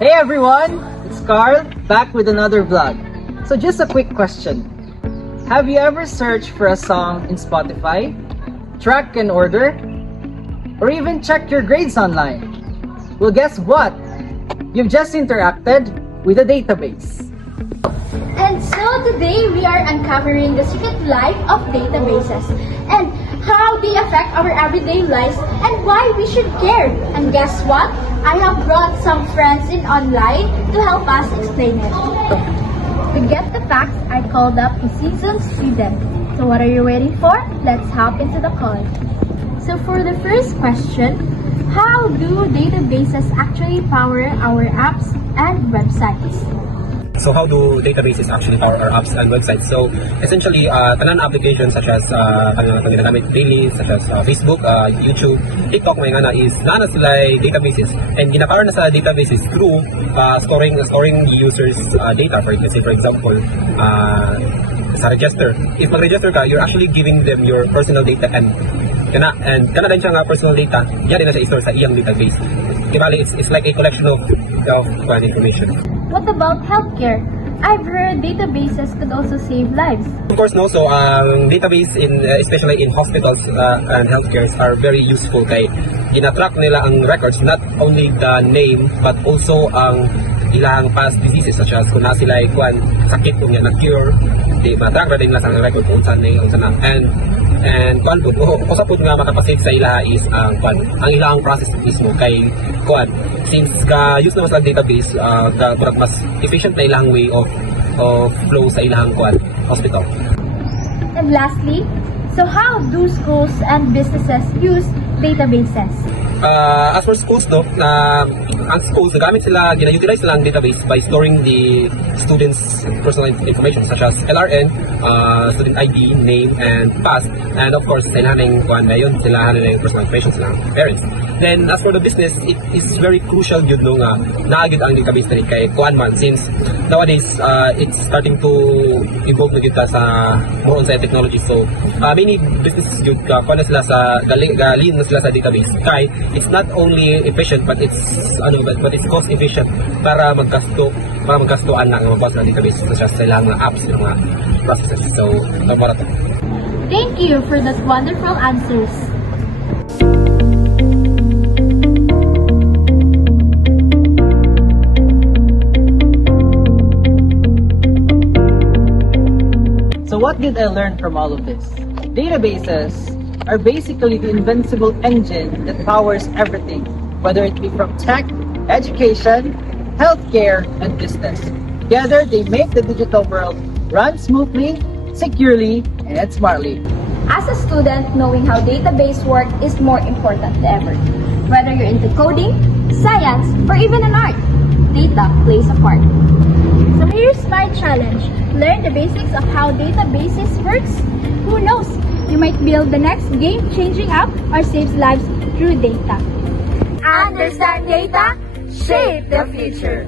Hey everyone, it's Carl back with another vlog. So just a quick question. Have you ever searched for a song in Spotify, track an order, or even check your grades online? Well, guess what? You've just interacted with a database. And so today we are uncovering the secret life of databases and how they affect our everyday lives and why we should care. And guess what? I have brought some friends in online to help us explain it. To get the facts, I called up the seasoned student. So what are you waiting for? Let's hop into the call. So for the first question, how do databases actually power our apps and websites? So how do databases actually power our apps and websites? So essentially, tanan applications such as ginagamit daily, such as Facebook, YouTube, TikTok, mga nga is nana sila databases. And ginapower na sa databases through storing users data. For example, sa register. If mag-register ka, you're actually giving them your personal data and kana din siya nga personal data, yan din na sa sa iyang database. Kibali, it's like a collection of information. What about healthcare? I've heard databases could also save lives. Of course, no. So, database especially in hospitals and healthcare are very useful kay ina-track nila ang records, not only the name but also ang ilang past diseases such as kung na sila sakit kung yan na-cure, di matrack din nila sa record kung saan na and kusapod nga makapasave sa ilaha is ang ilang process mismo kay since use naman sa database mas efficient na ilang way of flow sa ilang hospital. And lastly, so how do schools and businesses use databases? As for schools, ang schools, gina-utilize sila ang database by storing the students' personal information such as LRN, student ID, name, and pass. And of course, sila yung personal information sila parents. Then, as for the business, it is very crucial yun nga naagid ang database na rin kay man since nowadays, it's starting to evolve na kita sa more on science technology. So, many businesses yun na sila sa galing na sila sa database kay it's not only efficient but it's cost efficient para magkastuan na ang mga database such as sa mga apps ng mga processes. So, para to. Thank you for those wonderful answers. So what did I learn from all of this? Databases are basically the invincible engine that powers everything, whether it be from tech, education, healthcare, and business. Together, they make the digital world run smoothly, securely, and smartly. As a student, knowing how database work is more important than ever. Whether you're into coding, science, or even an art, data plays a part. So here's my challenge. Learn the basics of how databases works. Who knows? You might build the next game-changing app or saves lives through data. Understand data? Shape the future.